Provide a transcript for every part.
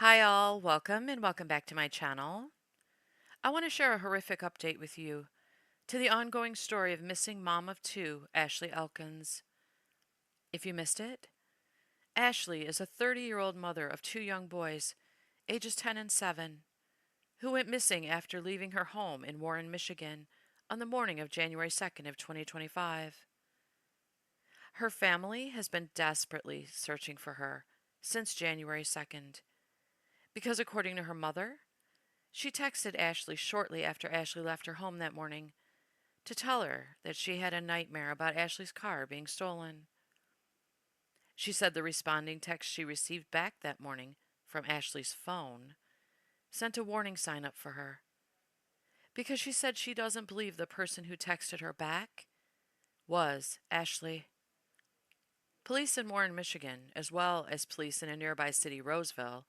Hi all, welcome and welcome back to my channel. I want to share a horrific update with you to the ongoing story of missing mom of two, Ashley Elkins. If you missed it, Ashley is a 30-year-old mother of two young boys, ages 10 and 7, who went missing after leaving her home in Warren, Michigan on the morning of January 2nd of 2025. Her family has been desperately searching for her since January 2nd because according to her mother, she texted Ashley shortly after Ashley left her home that morning to tell her that she had a nightmare about Ashley's car being stolen. She said the responding text she received back that morning from Ashley's phone sent a warning sign up for her because she said she doesn't believe the person who texted her back was Ashley. Police in Warren, Michigan, as well as police in a nearby city, Roseville,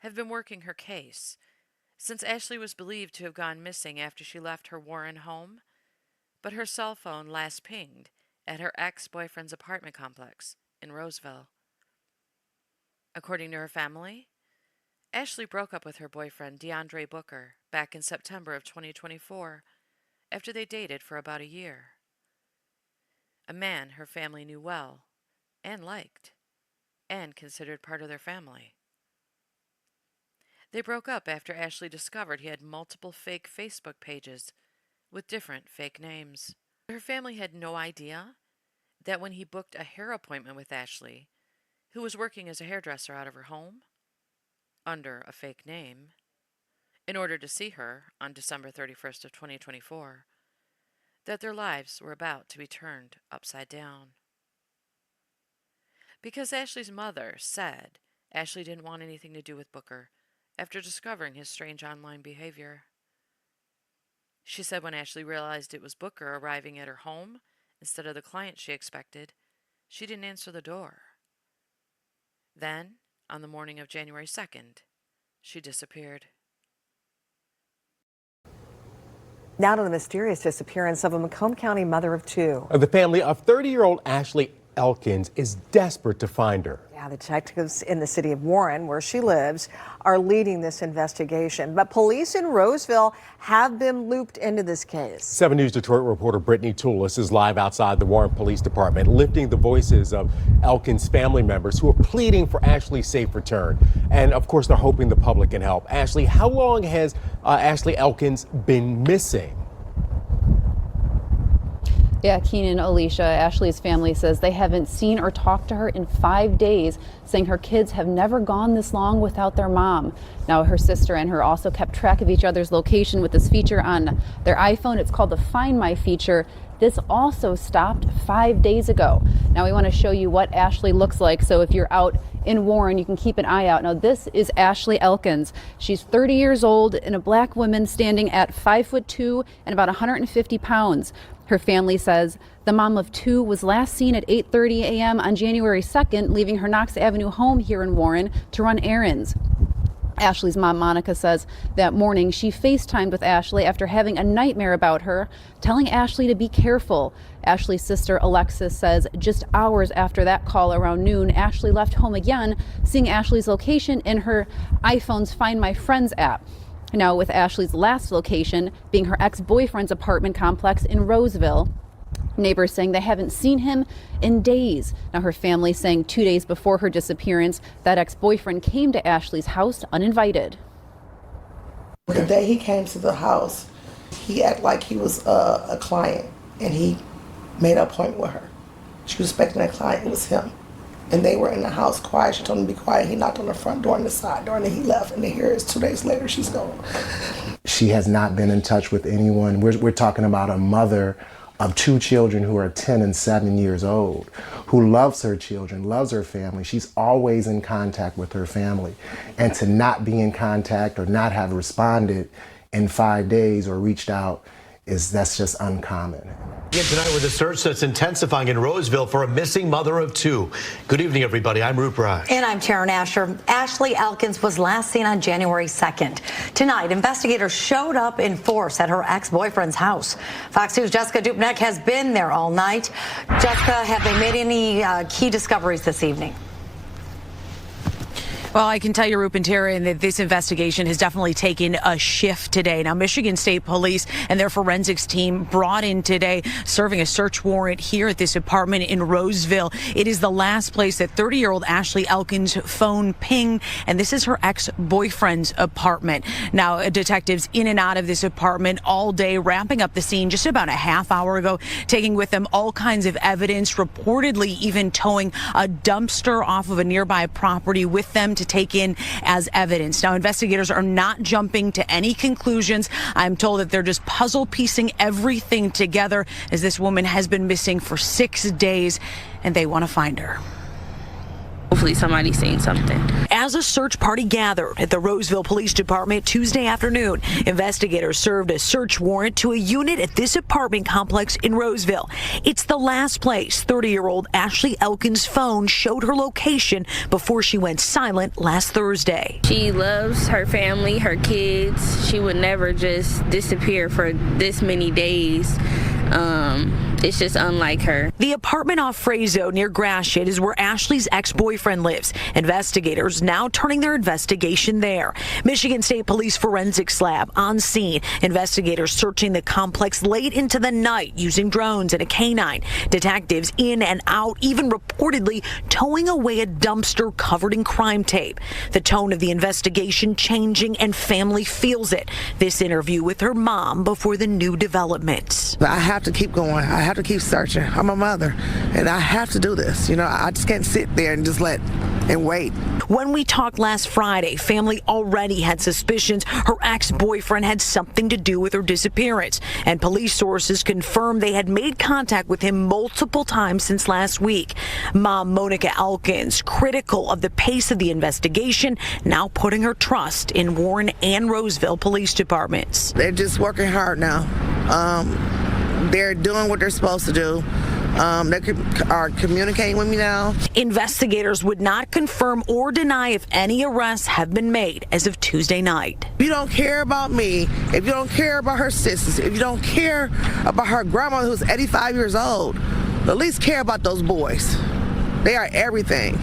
have been working her case since Ashley was believed to have gone missing after she left her Warren home, but her cell phone last pinged at her ex-boyfriend's apartment complex in Roseville. According to her family, Ashley broke up with her boyfriend DeAndre Booker back in September of 2024 after they dated for about a year. A man her family knew well and liked and considered part of their family. They broke up after Ashley discovered he had multiple fake Facebook pages with different fake names. Her family had no idea that when he booked a hair appointment with Ashley, who was working as a hairdresser out of her home, under a fake name, in order to see her on December 31st of 2024, that their lives were about to be turned upside down. Because Ashley's mother said Ashley didn't want anything to do with Booker after discovering his strange online behavior. She said when Ashley realized it was Booker arriving at her home instead of the client she expected, she didn't answer the door. Then, on the morning of January 2nd, she disappeared. Now to the mysterious disappearance of a Macomb County mother of two. The family of 30-year-old Ashley Elkins is desperate to find her. Yeah, the detectives in the city of Warren, where she lives, are leading this investigation. But police in Roseville have been looped into this case. 7 News Detroit reporter Brittany Toulis is live outside the Warren Police Department, lifting the voices of Elkins' family members who are pleading for Ashley's safe return. And of course, they're hoping the public can help. Ashley, how long has Ashley Elkins been missing? Yeah, Keenan, Alicia, Ashley's family says they haven't seen or talked to her in 5 days, saying her kids have never gone this long without their mom. Now, her sister and her also kept track of each other's location with this feature on their iPhone. It's called the Find My feature. This also stopped 5 days ago. Now, we want to show you what Ashley looks like. So if you're out in Warren, you can keep an eye out. Now, this is Ashley Elkins. She's 30 years old and a black woman standing at 5'2" and about 150 pounds. Her family says the mom of two was last seen at 8:30 a.m. on January 2nd, leaving her Knox Avenue home here in Warren to run errands. Ashley's mom, Monica, says that morning she FaceTimed with Ashley after having a nightmare about her, telling Ashley to be careful. Ashley's sister, Alexis, says just hours after that call around noon, Ashley left home again, seeing Ashley's location in her iPhone's Find My Friends app. Now, with Ashley's last location being her ex-boyfriend's apartment complex in Roseville, neighbors saying they haven't seen him in days. Now, her family saying 2 days before her disappearance, that ex-boyfriend came to Ashley's house uninvited. The day he came to the house, he acted like he was a client, and he made an appointment with her. She was expecting that client, it was him. And they were in the house quiet. She told him to be quiet. He knocked on the front door and the side door, and then he left. And then here is 2 days later, she's gone. She has not been in touch with anyone. We're talking about a mother of two children who are 10 and 7 years old, who loves her children, loves her family. She's always in contact with her family. And to not be in contact or not have responded in 5 days or reached out, that's just uncommon. Again tonight with a search that's intensifying in Roseville for a missing mother of two. Good evening, everybody. I'm Roop Raj. And I'm Taryn Asher. Ashley Elkins was last seen on January 2nd. Tonight, investigators showed up in force at her ex-boyfriend's house. Fox News' Jessica Dupneck has been there all night. Jessica, have they made any key discoveries this evening? Well, I can tell you, Rup and Terry, that this investigation has definitely taken a shift today. Now, Michigan State Police and their forensics team brought in today, serving a search warrant here at this apartment in Roseville. It is the last place that 30-year-old Ashley Elkins' phone pinged, and this is her ex-boyfriend's apartment. Now, detectives in and out of this apartment all day, wrapping up the scene just about a half hour ago, taking with them all kinds of evidence, reportedly even towing a dumpster off of a nearby property with them to take in as evidence. Now, investigators are not jumping to any conclusions. I'm told that they're just puzzle piecing everything together, as this woman has been missing for 6 days and they want to find her. Hopefully somebody's seen something. As a search party gathered at the Roseville Police Department Tuesday afternoon, investigators served a search warrant to a unit at this apartment complex in Roseville. It's the last place 30-year-old Ashley Elkins' phone showed her location before she went silent last Thursday. She loves her family, her kids. She would never just disappear for this many days. It's just unlike her. The apartment off Frazo near Gratiot is where Ashley's ex-boyfriend lives. Investigators now turning their investigation there. Michigan State Police Forensics Lab on scene. Investigators searching the complex late into the night using drones and a canine. Detectives in and out, even reportedly towing away a dumpster covered in crime tape. The tone of the investigation changing, and family feels it. This interview with her mom before the new developments. I have to keep going. I have to keep searching. I'm a mother, and I have to do this. You know, I just can't sit there and just let and wait. When we talked last Friday, family already had suspicions her ex-boyfriend had something to do with her disappearance, and police sources confirmed they had made contact with him multiple times since last week. Mom Monica Elkins, critical of the pace of the investigation, now putting her trust in Warren and Roseville police departments. They're just working hard now. They're doing what they're supposed to do. They are communicating with me now. Investigators would not confirm or deny if any arrests have been made as of Tuesday night. If you don't care about me, if you don't care about her sisters, if you don't care about her grandmother who's 85 years old, at least care about those boys. They are everything.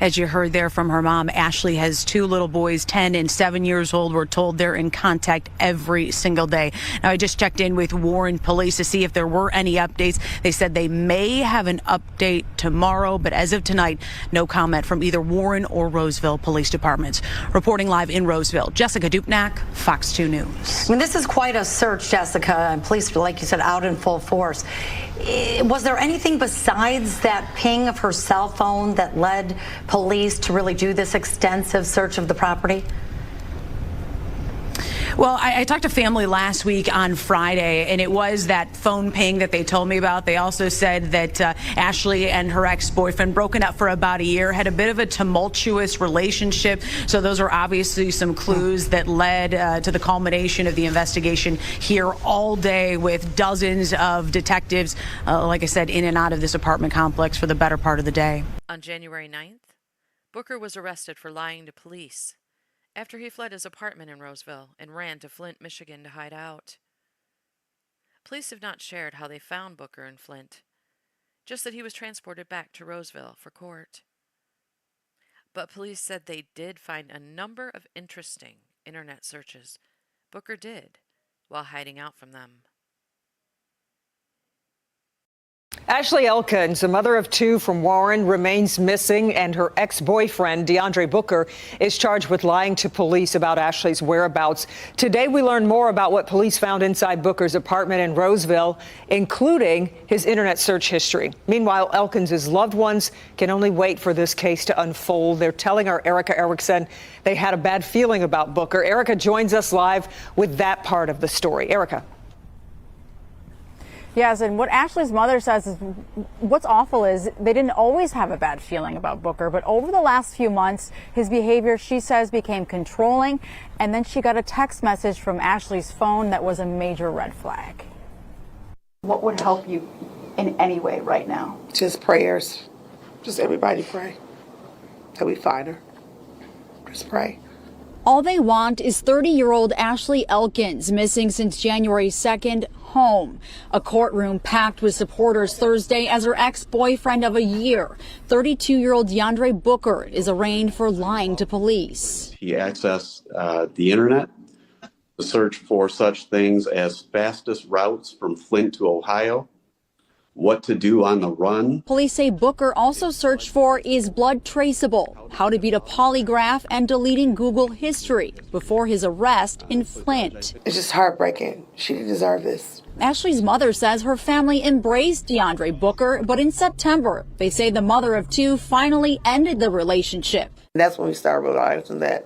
As you heard there from her mom, Ashley has 2 little boys, 10 and 7 years old. We're told they're in contact every single day. Now, I just checked in with Warren Police to see if there were any updates. They said they may have an update tomorrow, but as of tonight, no comment from either Warren or Roseville Police Departments. Reporting live in Roseville, Jessica Dupnack, Fox 2 News. I mean, this is quite a search, Jessica, and police, like you said, out in full force. Was there anything besides that ping of her cell phone that led police to really do this extensive search of the property? Well, I talked to family last week on Friday, and it was that phone ping that they told me about. They also said that Ashley and her ex-boyfriend, broken up for about a year, had a bit of a tumultuous relationship. So those are obviously some clues that led to the culmination of the investigation here all day, with dozens of detectives, like I said, in and out of this apartment complex for the better part of the day. On January 9th, Booker was arrested for lying to police after he fled his apartment in Roseville and ran to Flint, Michigan to hide out. Police have not shared how they found Booker in Flint, just that he was transported back to Roseville for court. But police said they did find a number of interesting internet searches Booker did while hiding out from them. Ashley Elkins, a mother of 2 from Warren, remains missing, and her ex-boyfriend, DeAndre Booker, is charged with lying to police about Ashley's whereabouts. Today, we learned more about what police found inside Booker's apartment in Roseville, including his internet search history. Meanwhile, Elkins' loved ones can only wait for this case to unfold. They're telling our Erica Erickson they had a bad feeling about Booker. Erica joins us live with that part of the story. Erica. Yes, and what Ashley's mother says is what's awful is they didn't always have a bad feeling about Booker, but over the last few months, his behavior, she says, became controlling, and then she got a text message from Ashley's phone that was a major red flag. What would help you in any way right now? Just prayers. Just everybody pray that we find her. Just pray. All they want is 30-year-old Ashley Elkins, missing since January 2nd, home. A courtroom packed with supporters Thursday as her ex-boyfriend of a year, 32-year-old DeAndre Booker, is arraigned for lying to police. He accessed the internet to search for such things as fastest routes from Flint to Ohio, what to do on the run. Police say Booker also searched for is blood traceable, how to beat a polygraph, and deleting Google history before his arrest in Flint. It's just heartbreaking. She didn't deserve this. Ashley's mother says her family embraced DeAndre Booker, but in September, they say the mother of two finally ended the relationship. And that's when we started realizing that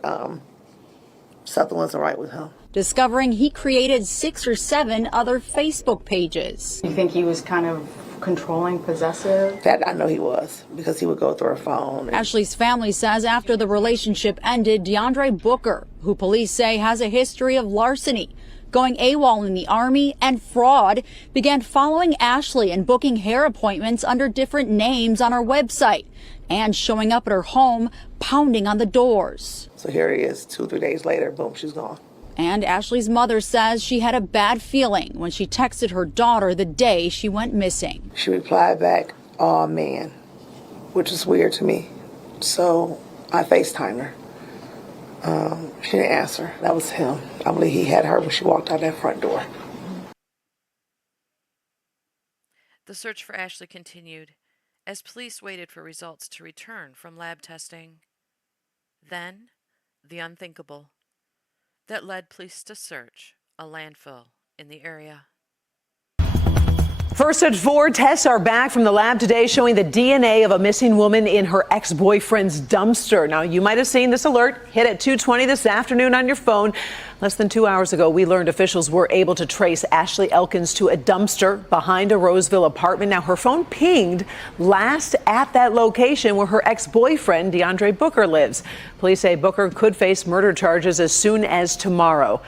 something wasn't right with him. Discovering he created 6 or 7 other Facebook pages. You think he was kind of controlling, possessive? That I know he was, because he would go through her phone. Ashley's family says after the relationship ended, DeAndre Booker, who police say has a history of larceny, going AWOL in the Army, and fraud, began following Ashley and booking hair appointments under different names on her website and showing up at her home, pounding on the doors. So here he is, 2-3 days later, boom, she's gone. And Ashley's mother says she had a bad feeling when she texted her daughter the day she went missing. She replied back, "Aw, man," which is weird to me. So I FaceTimed her. She didn't answer. That was him. I believe he had her when she walked out that front door. The search for Ashley continued as police waited for results to return from lab testing. Then, the unthinkable. That led police to search a landfill in the area. First at 4, tests are back from the lab today showing the DNA of a missing woman in her ex-boyfriend's dumpster. Now, you might have seen this alert hit at 2:20 this afternoon on your phone. Less than 2 hours ago, we learned officials were able to trace Ashley Elkins to a dumpster behind a Roseville apartment. Now, her phone pinged last at that location where her ex-boyfriend, DeAndre Booker, lives. Police say Booker could face murder charges as soon as tomorrow.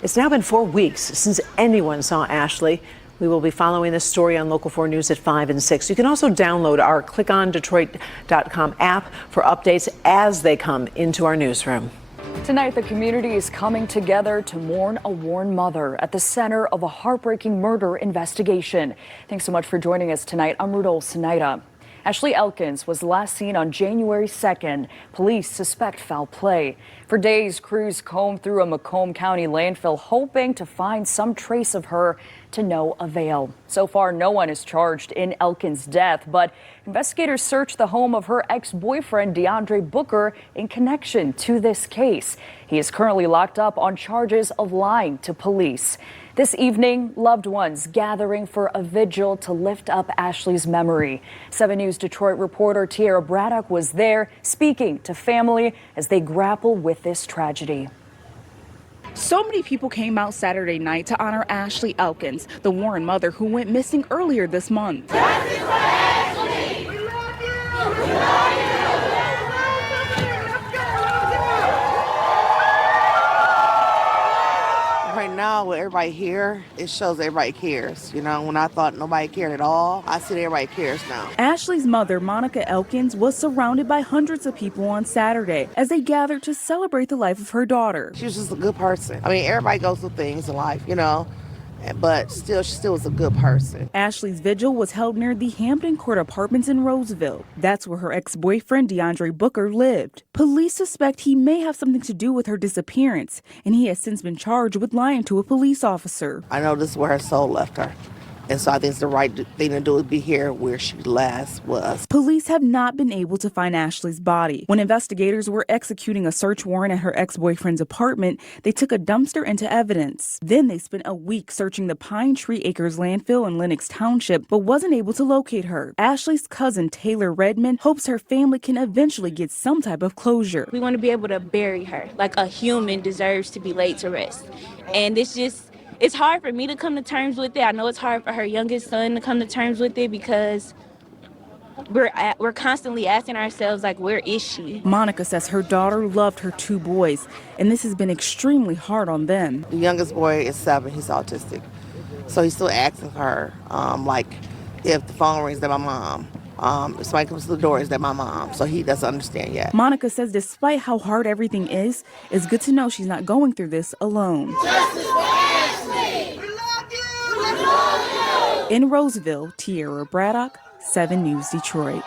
It's now been 4 weeks since anyone saw Ashley. We will be following this story on Local 4 News at 5 and 6. You can also download our clickondetroit.com app for updates as they come into our newsroom. Tonight, the community is coming together to mourn a Warren mother at the center of a heartbreaking murder investigation. Thanks so much for joining us tonight. I'm Rudol Sinaida. Ashley Elkins was last seen on January 2nd. Police suspect foul play. For days, crews combed through a Macomb County landfill hoping to find some trace of her, to no avail. So far, no one is charged in Elkins' death, but investigators searched the home of her ex-boyfriend, DeAndre Booker, in connection to this case. He is currently locked up on charges of lying to police. This evening, loved ones gathering for a vigil to lift up Ashley's memory. 7 News Detroit reporter Tiara Braddock was there speaking to family as they grapple with this tragedy. So many people came out Saturday night to honor Ashley Elkins, the Warren mother who went missing earlier this month. Justice for Ashley! We love you! We love you! Right now, with everybody here, it shows everybody cares. You know, when I thought nobody cared at all, I see that everybody cares now. Ashley's mother, Monica Elkins, was surrounded by hundreds of people on Saturday as they gathered to celebrate the life of her daughter. She was just a good person. I mean, everybody goes through things in life, you know, but still, she still was a good person. Ashley's vigil was held near the Hampton Court Apartments in Roseville. That's where her ex-boyfriend, DeAndre Booker, lived. Police suspect he may have something to do with her disappearance, and he has since been charged with lying to a police officer. I know this is where her soul left her. And so I think it's the right thing to do is be here where she last was. Police have not been able to find Ashley's body. When investigators were executing a search warrant at her ex-boyfriend's apartment, they took a dumpster into evidence. Then they spent a week searching the Pine Tree Acres landfill in Lenox Township, but wasn't able to locate her. Ashley's cousin, Taylor Redmond, hopes her family can eventually get some type of closure. We want to be able to bury her like a human deserves to be laid to rest. And it's hard for me to come to terms with it. I know it's hard for her youngest son to come to terms with it because we're constantly asking ourselves, like, where is she? Monica says her daughter loved her 2 boys, and this has been extremely hard on them. The youngest boy is 7. He's autistic. So he's still asking her, like, if the phone rings, that my mom. If somebody comes to the door, is that my mom? So he doesn't understand yet. Monica says despite how hard everything is, it's good to know she's not going through this alone. Justice for Ashley! We love you! We love you! In Roseville, Tierra Braddock, 7 News Detroit.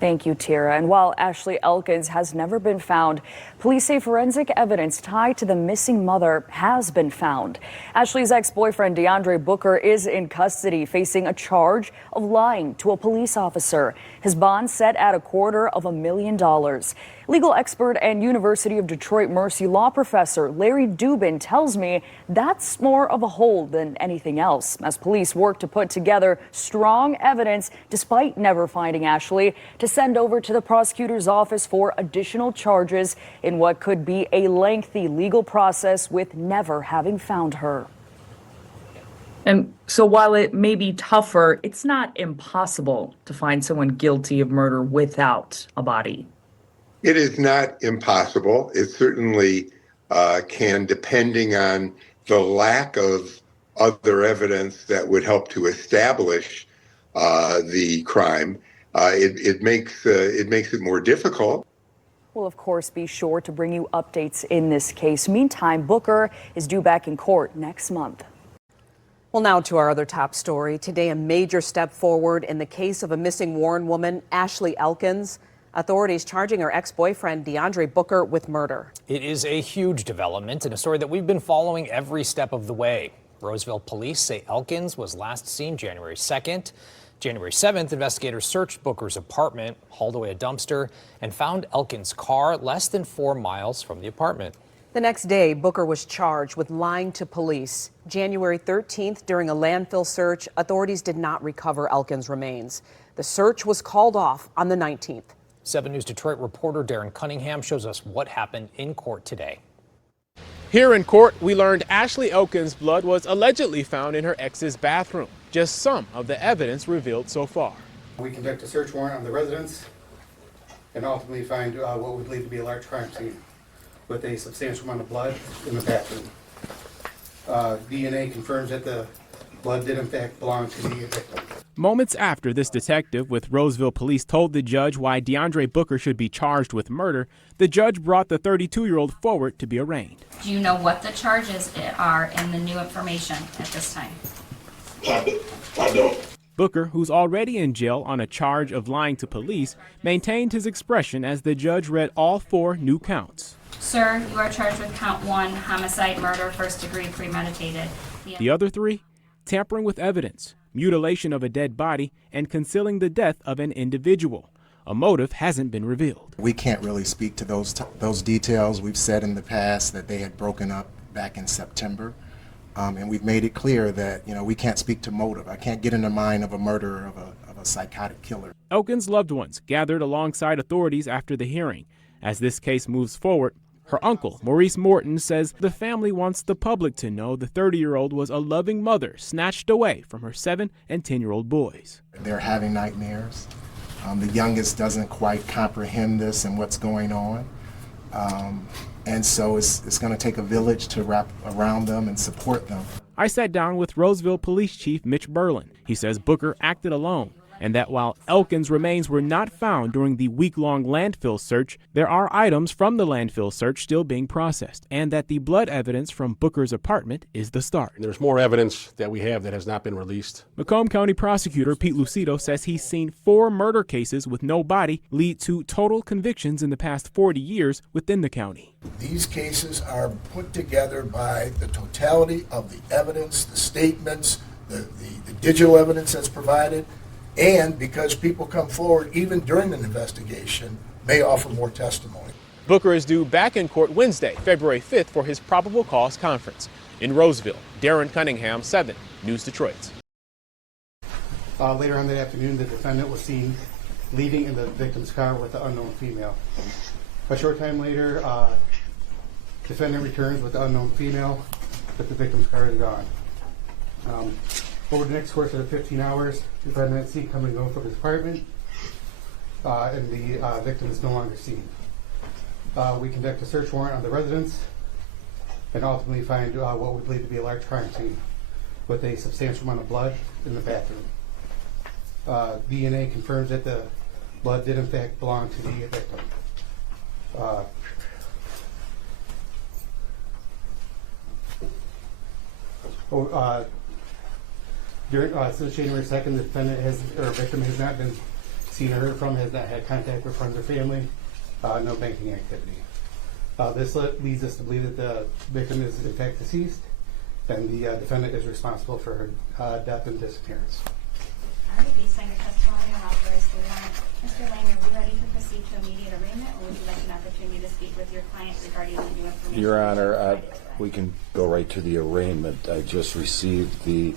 Thank you, Tira. And while Ashley Elkins has never been found, police say forensic evidence tied to the missing mother has been found. Ashley's ex-boyfriend, DeAndre Booker, is in custody, facing a charge of lying to a police officer. His bond set at $250,000. Legal expert and University of Detroit Mercy law professor Larry Dubin tells me that's more of a hold than anything else, as police work to put together strong evidence, despite never finding Ashley, to send over to the prosecutor's office for additional charges in what could be a lengthy legal process with never having found her. And so while it may be tougher, it's not impossible to find someone guilty of murder without a body. It is not impossible. It certainly can, depending on the lack of other evidence that would help to establish the crime. It makes it more difficult. We'll, of course, be sure to bring you updates in this case. Meantime, Booker is due back in court next month. Well, now to our other top story. Today, a major step forward in the case of a missing Warren woman, Ashley Elkins. Authorities charging her ex-boyfriend, DeAndre Booker, with murder. It is a huge development and a story that we've been following every step of the way. Roseville police say Elkins was last seen January 2nd. January 7th, investigators searched Booker's apartment, hauled away a dumpster, and found Elkins' car less than 4 miles from the apartment. The next day, Booker was charged with lying to police. January 13th, during a landfill search, authorities did not recover Elkins' remains. The search was called off on the 19th. 7 News Detroit reporter Darren Cunningham shows us what happened in court today. Here in court, we learned Ashley Elkins' blood was allegedly found in her ex's bathroom. Just some of the evidence revealed so far. We conduct a search warrant on the residence and ultimately find what we believe to be a large crime scene with a substantial amount of blood in the bathroom. DNA confirms that the blood did in fact belong to the victim. Moments after this detective with Roseville police told the judge why DeAndre Booker should be charged with murder, the judge brought the 32-year-old forward to be arraigned. Do you know what the charges are and the new information at this time? I don't. Booker, who's already in jail on a charge of lying to police, maintained his expression as the judge read all 4 new counts. Sir, you are charged with count 1, homicide, murder, first degree, premeditated. The other 3, tampering with evidence, mutilation of a dead body, and concealing the death of an individual. A motive hasn't been revealed. We can't really speak to those details. We've said in the past that they had broken up back in September. And we've made it clear that, we can't speak to motive. I can't get in the mind of a murderer, of a psychotic killer. Elkins' loved ones gathered alongside authorities after the hearing. As this case moves forward, her uncle, Maurice Morton, says the family wants the public to know the 30-year-old was a loving mother snatched away from her 7- and 10-year-old boys. They're having nightmares. The youngest doesn't quite comprehend this and what's going on. And so it's going to take a village to wrap around them and support them. I sat down with Roseville Police Chief Mitch Berlin. He says Booker acted alone, and that while Elkins' remains were not found during the week-long landfill search, there are items from the landfill search still being processed, and that the blood evidence from Booker's apartment is the start. There's more evidence that we have that has not been released. Macomb County Prosecutor Pete Lucido says he's seen 4 murder cases with no body lead to total convictions in the past 40 years within the county. These cases are put together by the totality of the evidence, the statements, the digital evidence that's provided, and because people come forward even during an investigation, may offer more testimony. Booker is due back in court Wednesday, February 5th for his probable cause conference. In Roseville, Darren Cunningham, 7 News Detroit. Later on that afternoon, the defendant was seen leaving in the victim's car with the unknown female. A short time later, defendant returns with the unknown female, but the victim's car is gone. Over the next course of the 15 hours, the defendant is seen come and go from his apartment, and the victim is no longer seen. We conduct a search warrant on the residence and ultimately find what we believe to be a large crime scene with a substantial amount of blood in the bathroom. DNA confirms that the blood did in fact belong to the victim. Since January 2nd, the victim has not been seen or heard from, has not had contact with friends or family, no banking activity. This leads us to believe that the victim is in fact deceased, and the defendant is responsible for her death and disappearance. All right, based on your testimony, I'll authorize the warrant. Mr. Lang, are we ready to proceed to immediate arraignment, or would you like an opportunity to speak with your client regarding the new information? Your Honor, we can go right to the arraignment. I just received the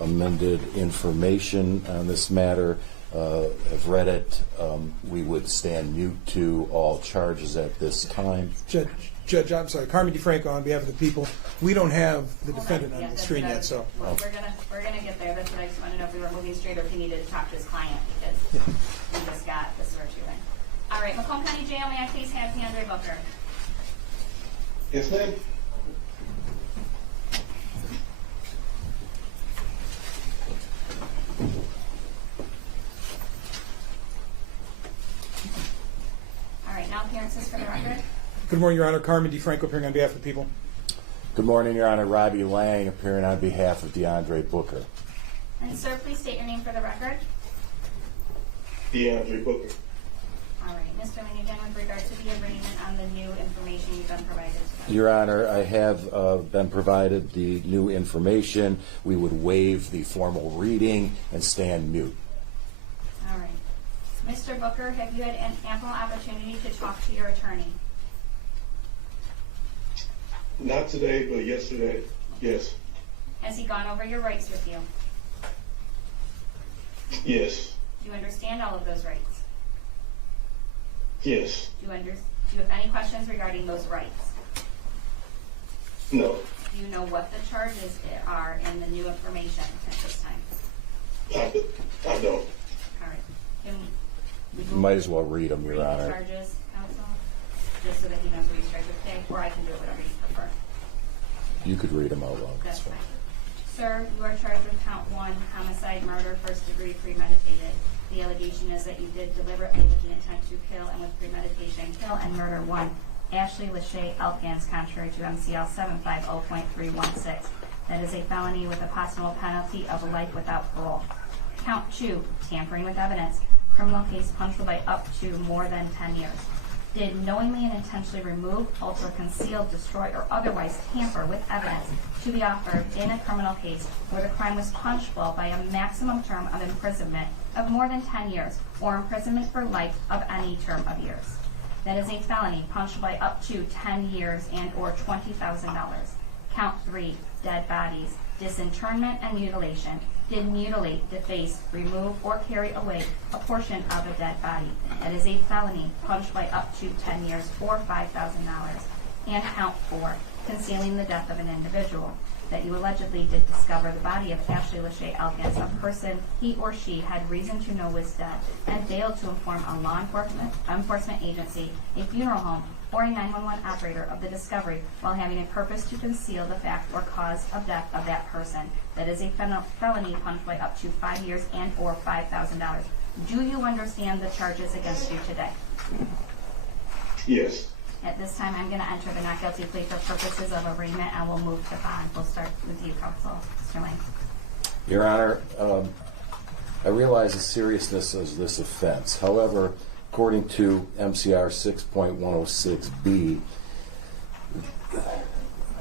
amended information on this matter. Have read it. We would stand mute to all charges at this time. Judge, I'm sorry, Carmen DeFranco on behalf of the people. We don't have the defendant on the screen yet, so. Well, we're gonna get there. That's what I just want to know if we were moving straight or if he needed to talk to his client because he just got the search hearing. All right, Macomb County Jail, may I please have DeAndre Booker? Yes, ma'am. All right, now appearances for the record. Good morning, Your Honor. Carmen DeFranco appearing on behalf of the people. Good morning, Your Honor. Robbie Lang appearing on behalf of DeAndre Booker. And sir, please state your name for the record. DeAndre Booker. All right, Mr. Lang, again, with regard to the arraignment on the new information you've been provided to us. Your Honor, I have been provided the new information. We would waive the formal reading and stand mute. All right. Mr. Booker, have you had an ample opportunity to talk to your attorney? Not today, but yesterday, yes. Has he gone over your rights with you? Yes. Do you understand all of those rights? Yes. Do you have any questions regarding those rights? No. Do you know what the charges are in the new information at this time? I don't. All right. Can You might as well read them, Your read the Honor. charges, counsel, just so that he knows what he's charged with today, or I can do it whatever you prefer. You could read them out loud. That's fine. Sir, you are charged with count 1, homicide, murder, first degree, premeditated. The allegation is that you did deliberately with the intent to kill and with premeditation kill and murder 1 Ashley Lachey Elkins, contrary to MCL 750.316. That is a felony with a possible penalty of life without parole. Count 2, tampering with evidence. Criminal case punishable by up to more than 10 years. Did knowingly and intentionally remove, alter, conceal, destroy, or otherwise tamper with evidence to be offered in a criminal case where the crime was punishable by a maximum term of imprisonment of more than 10 years or imprisonment for life of any term of years. That is a felony punishable by up to 10 years and or $20,000. Count 3, dead bodies, disinterment and mutilation. Did mutilate, deface, remove, or carry away a portion of a dead body. That is a felony punished by up to 10 years or $5,000. And count 4, concealing the death of an individual. That you allegedly did discover the body of Ashley Lachey Elkins, a person he or she had reason to know was dead, and failed to inform a law enforcement agency, a funeral home, or a 911 operator of the discovery while having a purpose to conceal the fact or cause of death of that person. That is a felony punished by up to 5 years and or $5,000. Do you understand the charges against you today? Yes. At this time, I'm going to enter the not guilty plea for purposes of arraignment, and we'll move to bond. We'll start with you, counsel. Mr. Lang. Your Honor, I realize the seriousness of this offense. However, according to MCR 6.106B,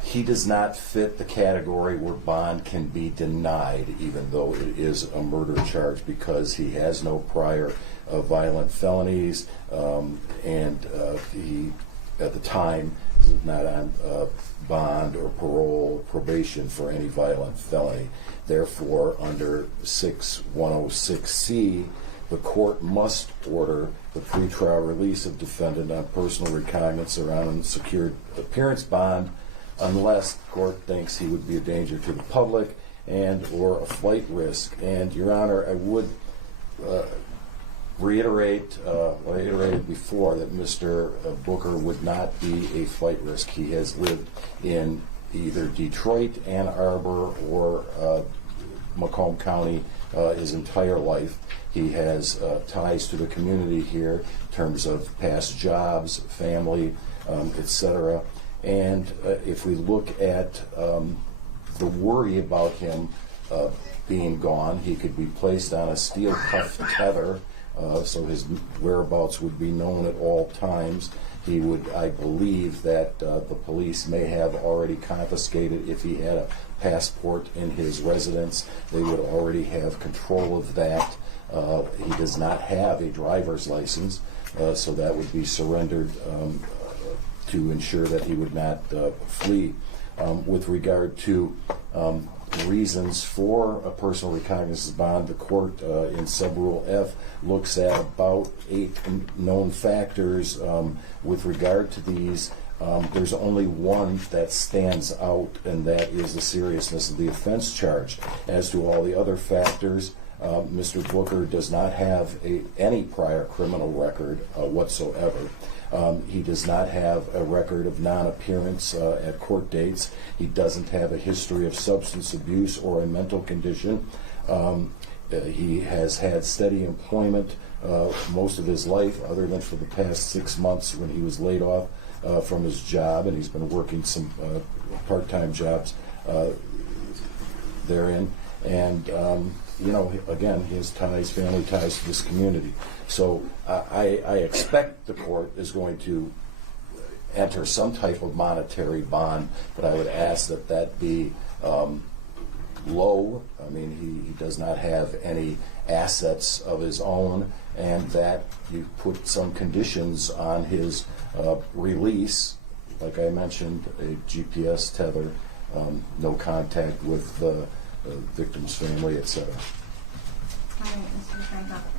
he does not fit the category where bond can be denied, even though it is a murder charge, because he has no prior violent felonies, and he, at the time, is not on bond or parole, probation for any violent felony. Therefore, under 6.106C, the court must order the pretrial release of defendant on personal recognizance or on unsecured appearance bond unless the court thinks he would be a danger to the public and or a flight risk. And, Your Honor, I would reiterate what I iterated before, that Mr. Booker would not be a flight risk. He has lived in either Detroit, Ann Arbor, or Macomb County his entire life. He has ties to the community here in terms of past jobs, family, etc. And if we look at the worry about him being gone. He could be placed on a steel cuff tether, so his whereabouts would be known at all times. He would, I believe that the police may have already confiscated, if he had a passport in his residence, they would already have control of that. He does not have a driver's license, so that would be surrendered to ensure that he would not flee. With regard to reasons for a personal recognizance bond, the court in Subrule F looks at about 8 known factors. With regard to these, there's only one that stands out, and that is the seriousness of the offense charged. As to all the other factors, Mr. Booker does not have any prior criminal record whatsoever. He does not have a record of non-appearance at court dates. He doesn't have a history of substance abuse or a mental condition. He has had steady employment most of his life, other than for the past 6 months when he was laid off from his job, and he's been working some part-time jobs therein. And you know, again, his ties, family ties to this community. So I expect the court is going to enter some type of monetary bond, but I would ask that that be low. I mean, he does not have any assets of his own, and that you put some conditions on his release, like I mentioned, a GPS tether, no contact with the victim's family, etc.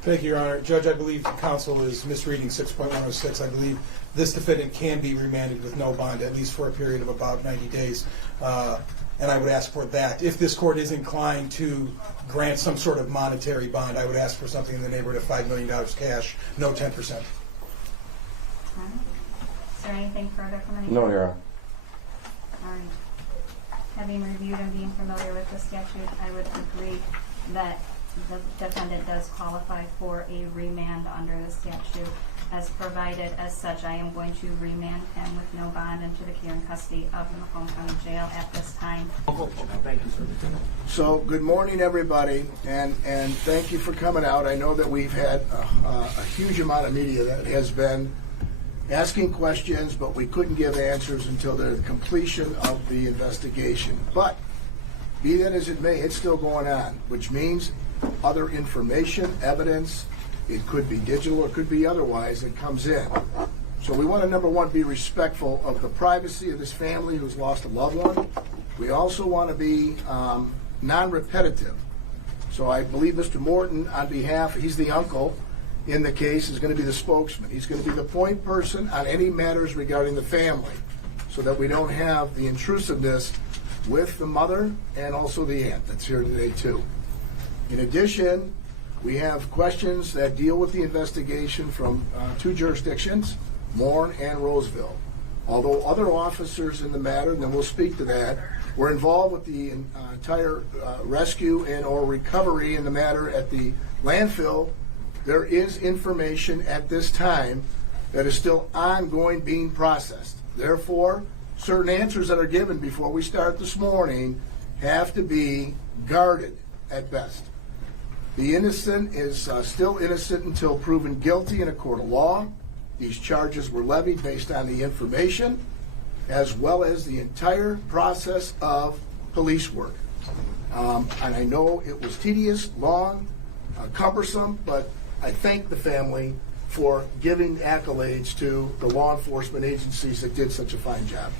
Thank you, Your Honor. Judge, I believe the counsel is misreading 6.106. I believe this defendant can be remanded with no bond, at least for a period of about 90 days. And I would ask for that. If this court is inclined to grant some sort of monetary bond, I would ask for something in the neighborhood of $5 million cash, no 10%. Is there anything further from anyone? No, Your Honor. All right. Having reviewed and being familiar with the statute, I would agree that the defendant does qualify for a remand under the statute. As provided as such, I am going to remand him with no bond into the care and custody of the Macomb County Jail at this time. Thank you, sir. So, good morning, everybody, and thank you for coming out. I know that we've had a huge amount of media that has been asking questions, but we couldn't give answers until the completion of the investigation. But, be that as it may, it's still going on, which means other information, evidence, it could be digital or it could be otherwise, that comes in. So we want to, number one, be respectful of the privacy of this family who's lost a loved one. We also want to be non-repetitive. So I believe Mr. Morton, on behalf, he's the uncle in the case, is going to be the spokesman. He's going to be the point person on any matters regarding the family, so that we don't have the intrusiveness with the mother and also the aunt that's here today too. In addition, we have questions that deal with the investigation from 2 jurisdictions, Warren and Roseville. Although other officers in the matter, and then we'll speak to that, were involved with the entire rescue and or recovery in the matter at the landfill, there is information at this time that is still ongoing being processed. Therefore, certain answers that are given before we start this morning have to be guarded at best. The innocent is still innocent until proven guilty in a court of law. These charges were levied based on the information as well as the entire process of police work. And I know it was tedious, long, cumbersome, but I thank the family for giving accolades to the law enforcement agencies that did such a fine job.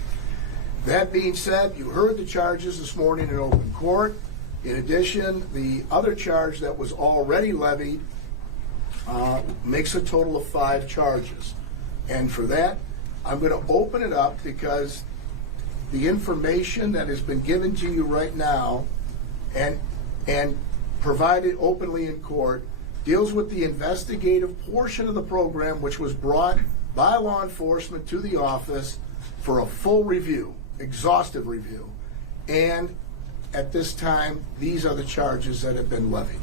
That being said, you heard the charges this morning in open court. In addition, the other charge that was already levied makes a total of 5 charges. And for that, I'm going to open it up because the information that has been given to you right now and provided openly in court deals with the investigative portion of the program, which was brought by law enforcement to the office for a full review, exhaustive review. And at this time, these are the charges that have been levied.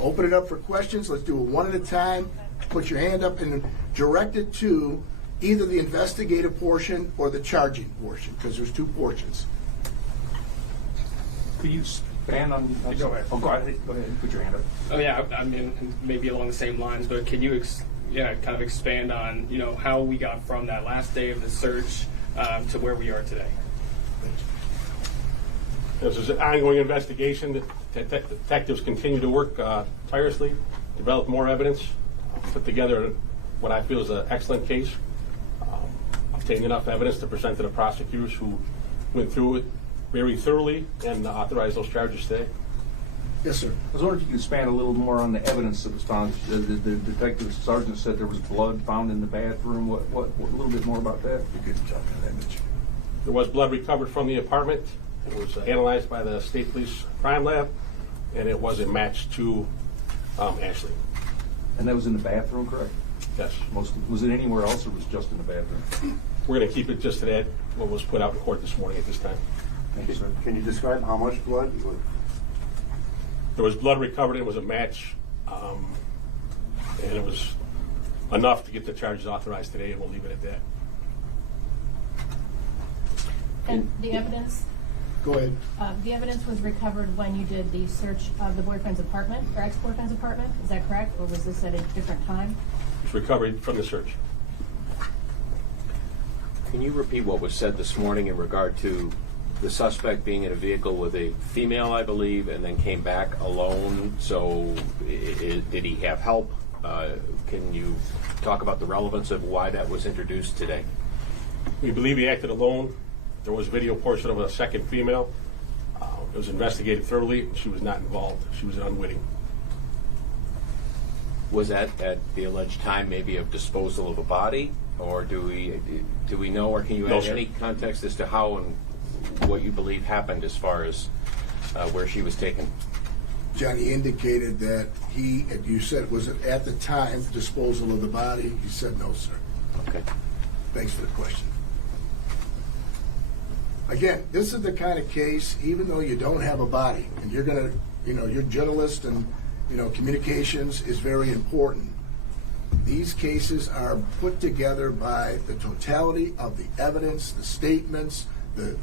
Open it up for questions. Let's do it one at a time. Put your hand up and direct it to either the investigative portion or the charging portion, because there's 2 portions. Could you expand on? Go ahead. Oh, go ahead. Go ahead. Put your hand up. Oh yeah, I mean maybe along the same lines, but can you kind of expand on how we got from that last day of the search to where we are today? This is an ongoing investigation. The detectives continue to work tirelessly, develop more evidence, put together what I feel is an excellent case, obtain enough evidence to present to the prosecutors who went through it very thoroughly and authorized those charges today. Yes, sir. I was wondering if you could expand a little more on the evidence that was found. The detective sergeant said there was blood found in the bathroom. What a little bit more about that? You could jump in that, Mitch. There was blood recovered from the apartment. It was analyzed by the State Police Crime Lab, and it was a match to Ashley. And that was in the bathroom, correct? Yes. Was it anywhere else, or was it just in the bathroom? We're going to keep it just to that, what was put out in court this morning at this time. Thank you, sir. Can you describe how much blood? There was blood recovered. It was a match, and it was enough to get the charges authorized today, and we'll leave it at that. And the evidence? Go ahead. The evidence was recovered when you did the search of the boyfriend's apartment, or ex-boyfriend's apartment. Is that correct, or was this at a different time? It's recovered from the search. Can you repeat what was said this morning in regard to the suspect being in a vehicle with a female, I believe, and then came back alone? So did he have help? Can you talk about the relevance of why that was introduced today? We believe he acted alone. There was a video portion of a second female. It was investigated thoroughly. She was not involved. She was unwitting. Was that at the alleged time maybe of disposal of a body? Or do we know, or can you add any context as to how and what you believe happened as far as where she was taken? Johnny indicated that you said, was it at the time disposal of the body? He said no, sir. Okay. Thanks for the question. Again, this is the kind of case, even though you don't have a body, and you're going to, you're a journalist, and, communications is very important. These cases are put together by the totality of the evidence, the statements, the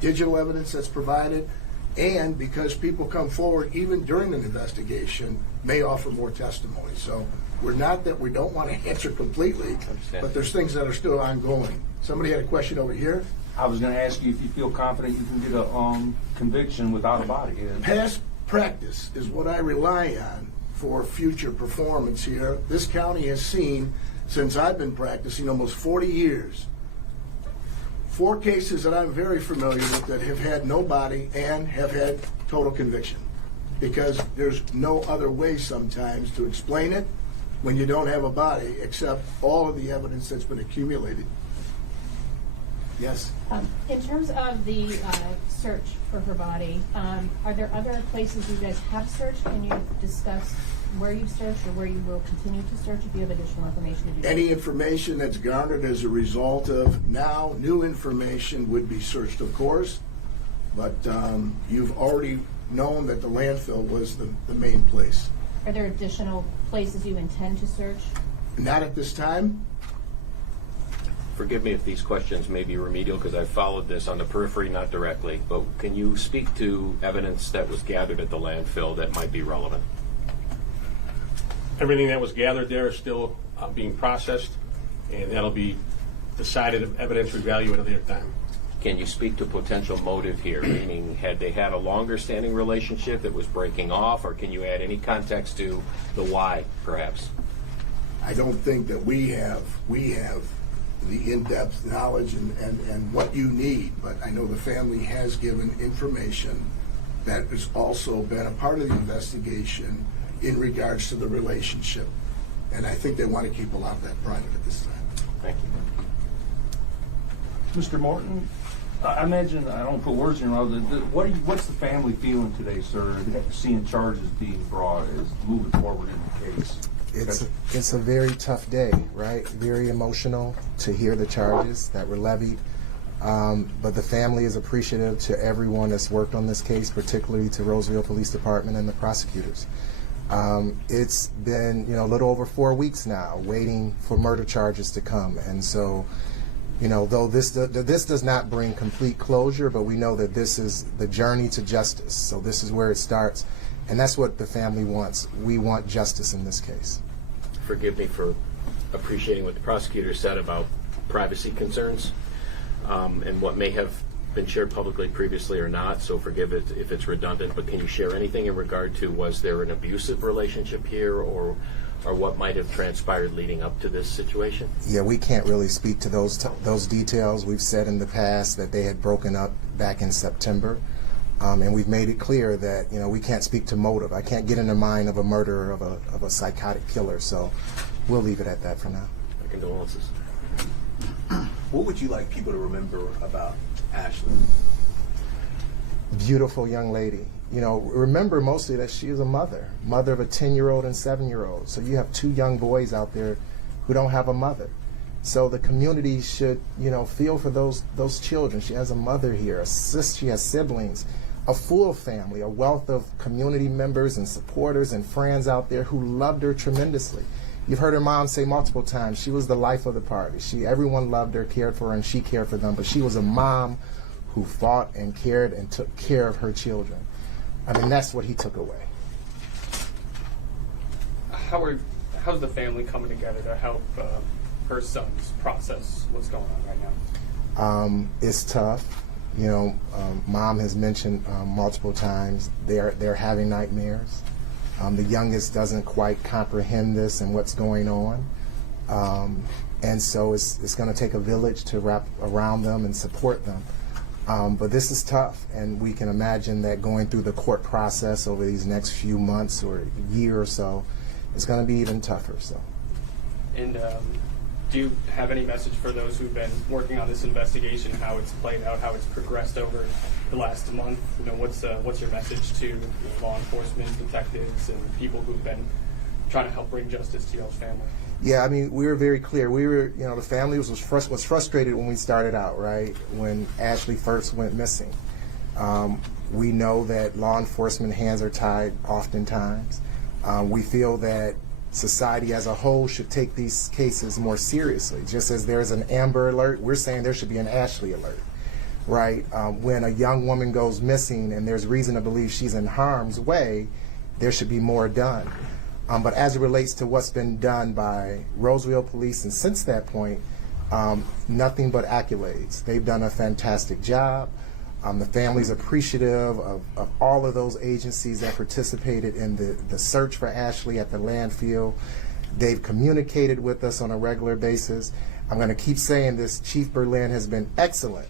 digital evidence that's provided, and because people come forward even during an investigation, may offer more testimony. So we're not that we don't want to answer completely, but there's things that are still ongoing. Somebody had a question over here. I was going to ask you if you feel confident you can get a conviction without a body. Past practice is what I rely on for future performance here. This county has seen, since I've been practicing almost 40 years, 4 cases that I'm very familiar with that have had no body and have had total conviction. Because there's no other way sometimes to explain it when you don't have a body except all of the evidence that's been accumulated. Yes. In terms of the search for her body, are there other places you guys have searched? Can you discuss where you've searched or where you will continue to search if you have additional information to do that? Any information that's garnered as a result of now new information would be searched, of course, but you've already known that the landfill was the main place. Are there additional places you intend to search? Not at this time. Forgive me if these questions may be remedial because I've followed this on the periphery, not directly, but can you speak to evidence that was gathered at the landfill that might be relevant? Everything that was gathered there is still being processed, and that'll be decided if evidentiary value at a later time. Can you speak to potential motive here, meaning had they had a longer standing relationship that was breaking off, or can you add any context to the why, perhaps? I don't think that we have the in-depth knowledge and what you need, but I know the family has given information that has also been a part of the investigation in regards to the relationship. And I think they want to keep a lot of that private at this time. Thank you. Mr. Morton, I imagine, I don't put words in your mouth, what's the family feeling today, sir, seeing charges being brought as moving forward in the case? It's a very tough day, right? Very emotional to hear the charges that were levied. But the family is appreciative to everyone that's worked on this case, particularly to Roseville Police Department and the prosecutors. It's been, a little over 4 weeks now waiting for murder charges to come. And so You know, though this does not bring complete closure, but we know that this is the journey to justice. So this is where it starts, and that's what the family wants. We want justice in this case. Forgive me for appreciating what the prosecutor said about privacy concerns and what may have been shared publicly previously or not, so forgive it if it's redundant, but can you share anything in regard to was there an abusive relationship here or what might have transpired leading up to this situation? Yeah, we can't really speak to those details. We've said in the past that they had broken up back in September, and we've made it clear that, you know, we can't speak to motive. I can't get in the mind of a murderer, of a psychotic killer, so we'll leave it at that for now. My condolences. What would you like people to remember about Ashley? Beautiful young lady. You know, remember mostly that she is a mother of a 10-year-old and 7-year-old. So you have 2 young boys out there who don't have a mother. So the community should, you know, feel for those children. She has a mother here, she has siblings, a full family, a wealth of community members and supporters and friends out there who loved her tremendously. You've heard her mom say multiple times, she was the life of the party. Everyone loved her, cared for her, and she cared for them. But she was a mom who fought and cared and took care of her children. I mean, that's what he took away. How's the family coming together to help her sons process what's going on right now? It's tough. You know, Mom has mentioned multiple times they're having nightmares. The youngest doesn't quite comprehend this and what's going on. And so it's going to take a village to wrap around them and support them. But this is tough, and we can imagine that going through the court process over these next few months or year or so is going to be even tougher. So. And do you have any message for those who've been working on this investigation, how it's played out, how it's progressed over the last month? You know, what's your message to law enforcement, detectives, and people who've been trying to help bring justice to y'all's family? Yeah, I mean, we were very clear. We were, you know, the family was frustrated when we started out, right? When Ashley first went missing. We know that law enforcement hands are tied oftentimes. We feel that society as a whole should take these cases more seriously. Just as there's an Amber Alert, we're saying there should be an Ashley Alert, right? When a young woman goes missing and there's reason to believe she's in harm's way, there should be more done. But as it relates to what's been done by Roseville Police, and since that point, nothing but accolades. They've done a fantastic job. The family's appreciative of all of those agencies that participated in the search for Ashley at the landfill. They've communicated with us on a regular basis. I'm going to keep saying this, Chief Berlin has been excellent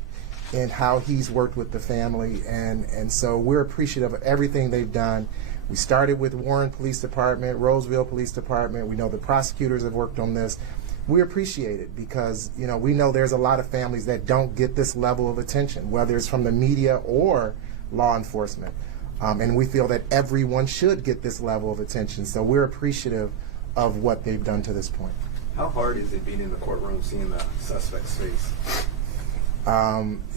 in how he's worked with the family, and so we're appreciative of everything they've done. We started with Warren Police Department, Roseville Police Department. We know the prosecutors have worked on this. We appreciate it because, you know, we know there's a lot of families that don't get this level of attention, whether it's from the media or law enforcement. And we feel that everyone should get this level of attention. So we're appreciative of what they've done to this point. How hard is it being in the courtroom, seeing the suspect's face?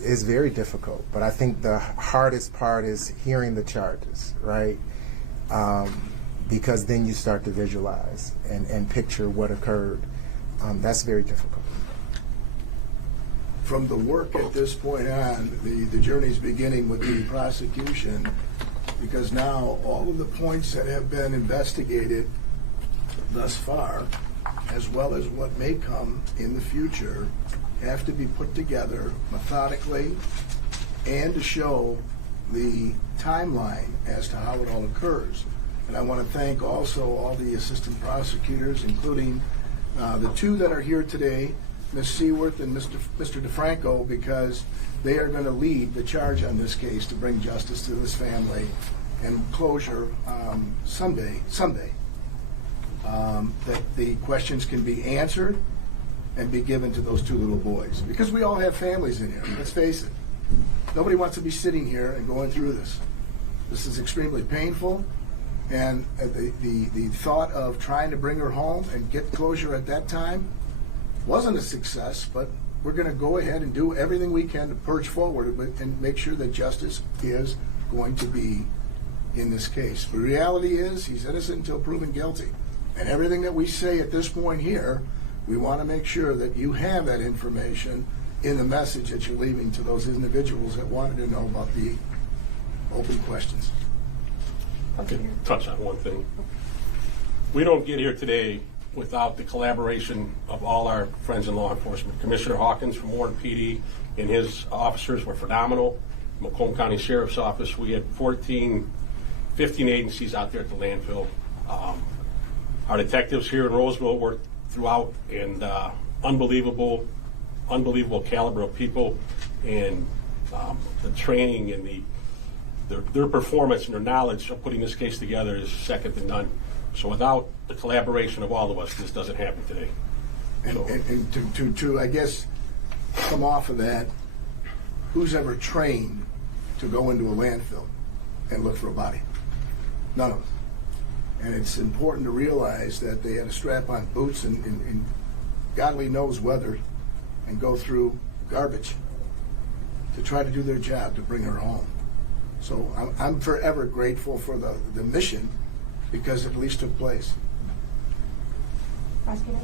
It's very difficult, but I think the hardest part is hearing the charges, right? Because then you start to visualize and picture what occurred. That's very difficult. From the work at this point on, the journey's beginning with the prosecution, because now all of the points that have been investigated thus far, as well as what may come in the future, have to be put together methodically and to show the timeline as to how it all occurs. And I want to thank also all the assistant prosecutors, including the 2 that are here today, Ms. Seaworth and Mr. DeFranco, because they are going to lead the charge on this case to bring justice to this family and closure someday, that the questions can be answered and be given to those 2 little boys. Because we all have families in here, let's face it. Nobody wants to be sitting here and going through this. This is extremely painful, and the thought of trying to bring her home and get closure at that time wasn't a success, but we're going to go ahead and do everything we can to purge forward and make sure that justice is going to be in this case. The reality is he's innocent until proven guilty, and everything that we say at this point here We want to make sure that you have that information in the message that you're leaving to those individuals that wanted to know about the open questions. I can touch on one thing. We don't get here today without the collaboration of all our friends in law enforcement. Commissioner Hawkins from Warren PD and his officers were phenomenal. Macomb County Sheriff's Office, we had 15 agencies out there at the landfill. Our detectives here in Roseville worked throughout, and unbelievable caliber of people, and the training and their performance and their knowledge of putting this case together is second to none. So without the collaboration of all of us, this doesn't happen today. And to I guess, come off of that, who's ever trained to go into a landfill and look for a body? None of us. And it's important to realize that they had to strap on boots and godly knows weather and go through garbage to try to do their job to bring her home. So I'm forever grateful for the mission, because it at least took place. Prosecutor?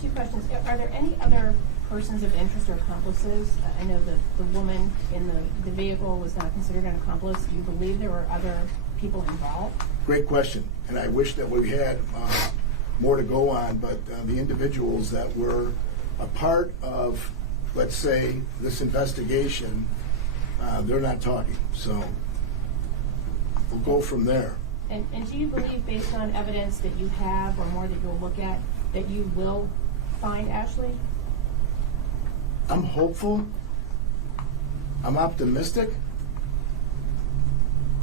Two questions. Are there any other persons of interest or accomplices? I know that the woman in the vehicle was not considered an accomplice. Do you believe there were other people involved? Great question, and I wish that we had more to go on, but the individuals that were a part of, let's say, this investigation, they're not talking, so we'll go from there. And do you believe, based on evidence that you have or more that you'll look at, that you will find Ashley? I'm hopeful. I'm optimistic.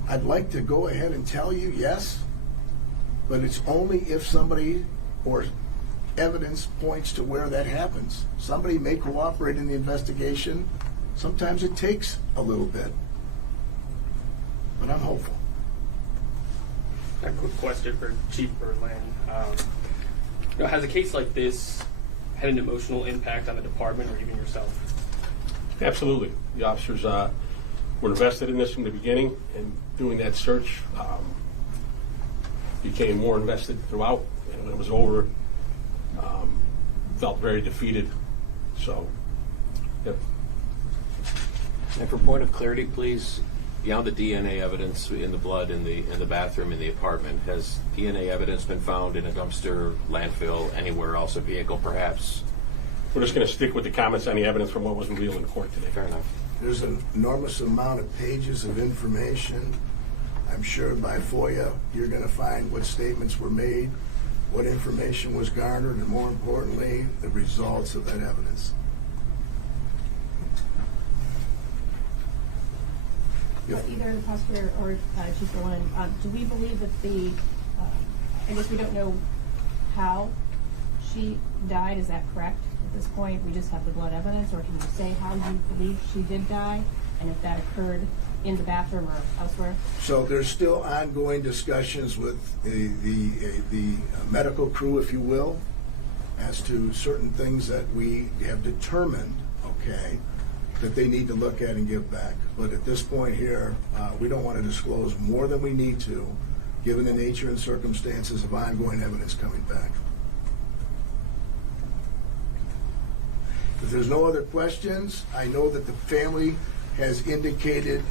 I'd like to go ahead and tell you yes, but it's only if somebody or evidence points to where that happens. Somebody may cooperate in the investigation. Sometimes it takes a little bit, but I'm hopeful. A quick question for Chief Berlin. Has a case like this had an emotional impact on the department or even yourself? Absolutely. The officers were invested in this from the beginning, and doing that search became more invested throughout, and when it was over, felt very defeated. So, yep. And for point of clarity, please, beyond the DNA evidence in the blood in the bathroom in the apartment, has DNA evidence been found in a dumpster, landfill, anywhere else, a vehicle perhaps? We're just going to stick with the comments on the evidence from what was revealed in court today. Fair enough. There's an enormous amount of pages of information. I'm sure by FOIA you're going to find what statements were made, what information was garnered, and more importantly, the results of that evidence. Either the prosecutor or Chief Berlin, do we believe that I guess we don't know how she died, is that correct? At this point, we just have the blood evidence, or can you say how you believe she did die, and if that occurred in the bathroom or elsewhere? So there's still ongoing discussions with the medical crew, if you will, as to certain things that we have determined, okay, that they need to look at and give back. But at this point here, we don't want to disclose more than we need to, given the nature and circumstances of ongoing evidence coming back. If there's no other questions, I know that the family has indicated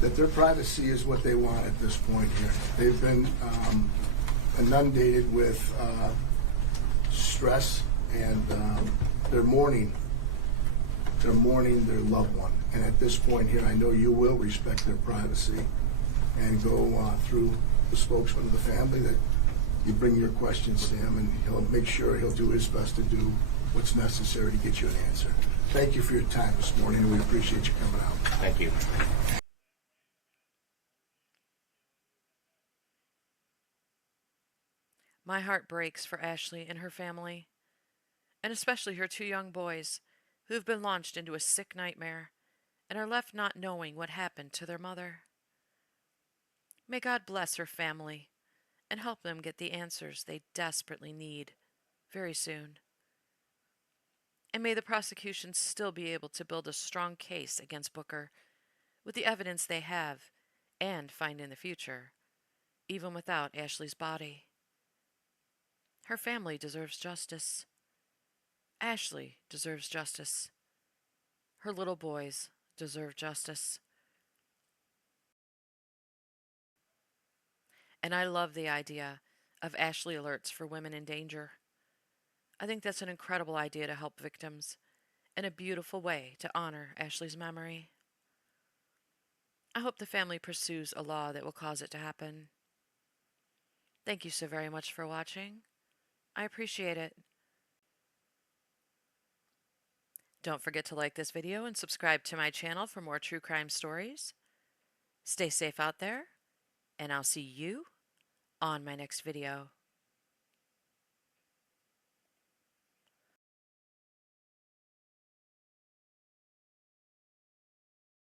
that their privacy is what they want at this point here. They've been inundated with stress, and they're mourning their loved one. And at this point here, I know you will respect their privacy and go through the spokesman of the family, that you bring your questions to him, and he'll make sure he'll do his best to do what's necessary to get you an answer. Thank you for your time this morning, and we appreciate you coming out. Thank you. My heart breaks for Ashley and her family, and especially her two young boys who have been launched into a sick nightmare and are left not knowing what happened to their mother. May God bless her family and help them get the answers they desperately need very soon. And may the prosecution still be able to build a strong case against Booker with the evidence they have and find in the future, even without Ashley's body. Her family deserves justice. Ashley deserves justice. Her little boys deserve justice. And I love the idea of Ashley alerts for women in danger. I think that's an incredible idea to help victims and a beautiful way to honor Ashley's memory. I hope the family pursues a law that will cause it to happen. Thank you so very much for watching. I appreciate it. Don't forget to like this video and subscribe to my channel for more true crime stories. Stay safe out there, and I'll see you on my next video.